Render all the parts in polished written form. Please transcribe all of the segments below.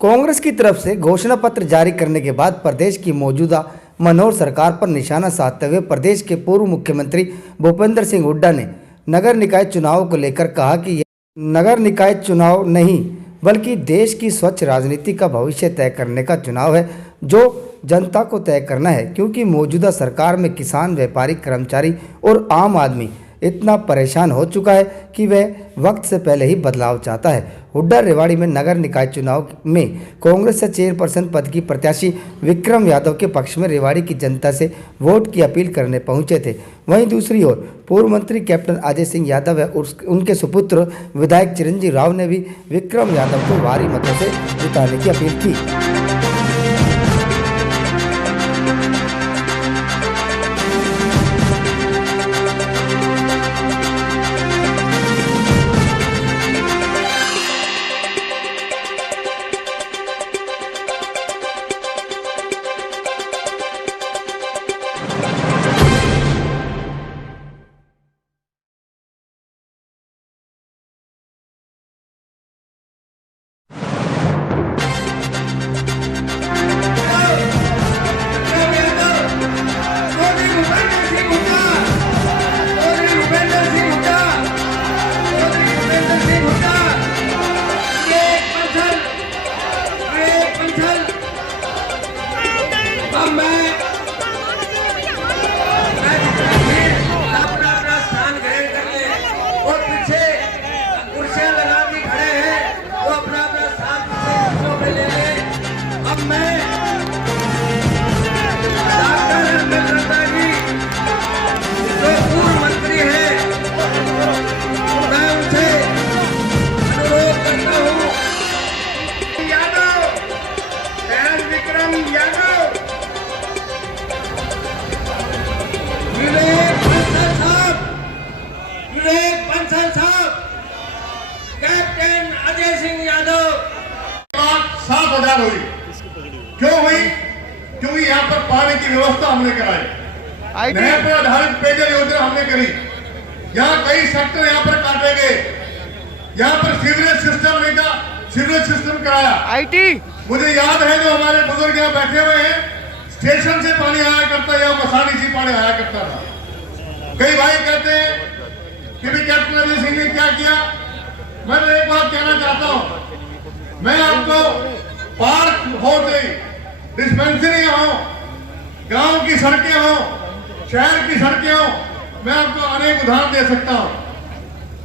कांग्रेस की तरफ से घोषणा पत्र जारी करने के बाद प्रदेश की मौजूदा मनोहर सरकार पर निशाना साधते हुए प्रदेश के पूर्व मुख्यमंत्री भूपेंद्र सिंह हुड्डा ने नगर निकाय चुनाव को लेकर कहा कि यह नगर निकाय चुनाव नहीं बल्कि देश की स्वच्छ राजनीति का भविष्य तय करने का चुनाव है जो जनता को तय करना है, क्योंकि मौजूदा सरकार में किसान, व्यापारी, कर्मचारी और आम आदमी इतना परेशान हो चुका है कि वह वक्त से पहले ही बदलाव चाहता है। हुड्डा रेवाड़ी में नगर निकाय चुनाव में कांग्रेस से चेयरपर्सन पद की प्रत्याशी विक्रम यादव के पक्ष में रेवाड़ी की जनता से वोट की अपील करने पहुंचे थे। वहीं दूसरी ओर पूर्व मंत्री कैप्टन अजय सिंह यादव और उनके सुपुत्र विधायक चिरंजीव राव ने भी विक्रम यादव को भारी मतों से जिताने की अपील की। कैप्टन अजय सिंह यादव 7,000 हुई। क्यों हुई? क्योंकि यहाँ पर पानी की व्यवस्था हमने कराई, नहर पर आधारित पेयजल योजना हमने करी, यहाँ कई सेक्टर यहाँ पर काटे गए, यहाँ पर सीवरेज सिस्टम नहीं था, सीवरेज सिस्टम कराया। आईटी मुझे याद है जो हमारे बुजुर्ग यहाँ बैठे हुए हैं, स्टेशन से पानी आया करता या मसानी से पानी आया करता था। कई भाई कहते हैं कि भी कैप्टन अजय सिंह ने क्या किया। मैं तो एक बात कहना चाहता हूं, मैं आपको पार्क हो गई, डिस्पेंसरी हो, गांव की सड़कें हो, शहर की सड़कें हो, मैं आपको अनेक उदाहरण दे सकता हूं।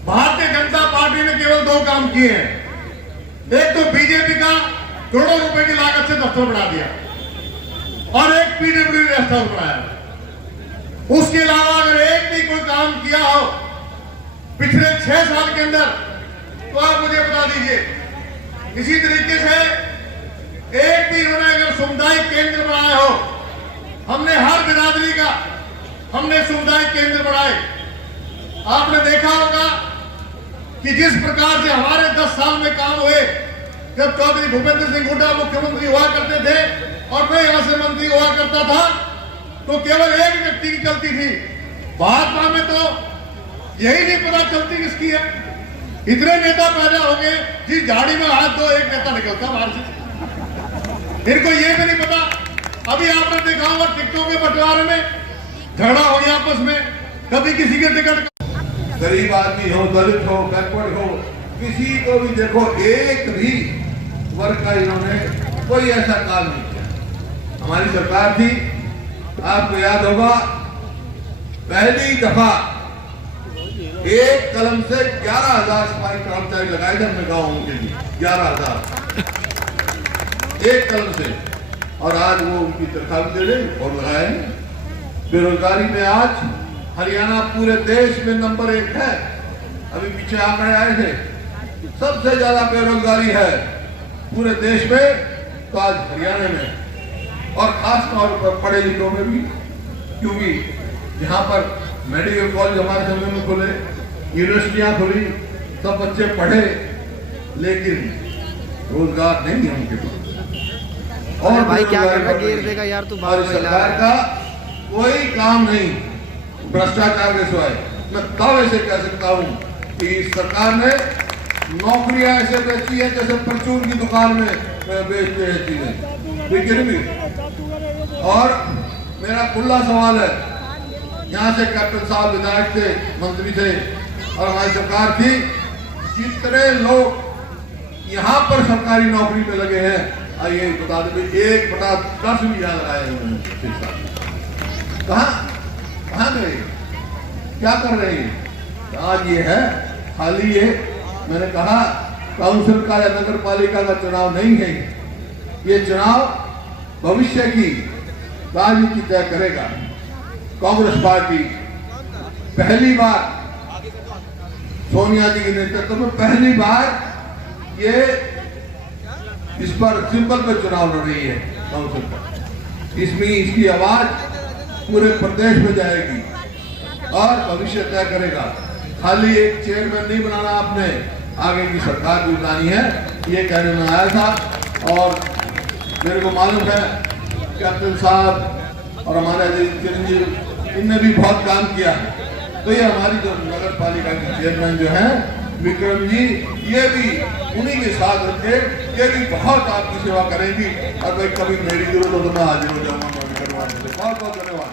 भारतीय जनता पार्टी ने केवल 2 काम किए हैं। एक तो बीजेपी का करोड़ों रुपए की लागत से दफ्तर बना दिया और एक पीडब्ल्यूडी रेस्ट हाउस बनाया। उसके अलावा अगर एक भी कोई काम किया हो पिछले 6 साल के अंदर तो आप मुझे बता दीजिए। इसी तरीके से एक भी इन्होंने अगर सामुदायिक केंद्र बनाया हो, हमने हर बिरादरी का हमने सामुदायिक केंद्र बनाए। आपने देखा होगा कि जिस प्रकार से हमारे 10 साल में काम हुए, जब चौधरी भूपेंद्र सिंह हुड्डा मुख्यमंत्री हुआ करते थे और मैं यहां से मंत्री हुआ करता था, तो केवल एक व्यक्ति की चलती थी। भाजपा में तो यही नहीं पता चलती किसकी है। इतने नेता पैदा हो गए, जिस झाड़ी में हाथ दो एक नेता निकलता बाहर से। इनको ये भी नहीं पता। अभी आपने देखा होगा टिकटों के बंटवारे में झगड़ा हो गया आपस में, कभी किसी के टिकट, गरीब आदमी हो, दलित हो, बैकवर्ड हो, किसी को भी देखो, एक भी वर्ग का इन्होंने कोई ऐसा काम नहीं किया। हमारी सरकार थी, आपको याद होगा, पहली दफा एक कलम से 11,000 सिपाही कर्मचारी लगाए थे हमने गाँव के लिए, 11,000 एक कलम से, और आज वो उनकी तनख्वाह भी दे रहे और लगाए नहीं। बेरोजगारी में आज हरियाणा पूरे देश में नंबर 1 है। अभी पीछे आंकड़े आए थे, सबसे ज्यादा बेरोजगारी है पूरे देश में, तो आज हरियाणा में, और खास तौर पर पढ़े लिखों में भी, क्योंकि यहाँ पर मेडिकल कॉलेज हमारे समय में खुले, यूनिवर्सिटियां खुली, सब बच्चे पढ़े, लेकिन रोजगार नहीं है उनके पास। और भाई क्या कर रहा घेर देगा यार तू। सरकार का कोई काम नहीं, भ्रष्टाचार के सिवाय। मैं दावे से कह सकता हूँ कि सरकार ने नौकरियां ऐसे बेची है जैसे परचून की दुकान में बेचते हैं चीजें, लेकिन भी। और मेरा खुला सवाल है, यहाँ से कैप्टन साहब विधायक थे, मंत्री थे और हमारी सरकार थी, जितने लोग यहाँ पर सरकारी नौकरी में लगे हैं, आइए बता दें 1/10 भी याद आए उन्होंने। कहाँ गए, क्या कर रहे हैं? आज ये है खाली ये, मैंने कहा काउंसिल का या नगर पालिका का चुनाव नहीं है, ये चुनाव भविष्य की राजनीति तय करेगा। कांग्रेस पार्टी पहली बार सोनिया जी के नेतृत्व में पहली बार ये इस पर सिंबल पर चुनाव लड़ रही है काउंसिल पर। इसमें इसकी आवाज पूरे प्रदेश में जाएगी और भविष्य तय करेगा। खाली एक चेयरमैन नहीं बनाना, आपने आगे की सरकार भी बनानी है, ये कहने में आया था। और मेरे को मालूम है कैप्टन साहब और हमारे चिरंजीव, इनने भी बहुत काम किया। तो ये हमारी जो नगर पालिका के चेयरमैन जो हैं विक्रम जी, ये भी उन्हीं के साथ रखे, ये भी बहुत आपकी सेवा करेंगी। और भाई कभी मेरी जरूरत हो तो मैं हाजिर हो जाऊंगा। बहुत बहुत धन्यवाद।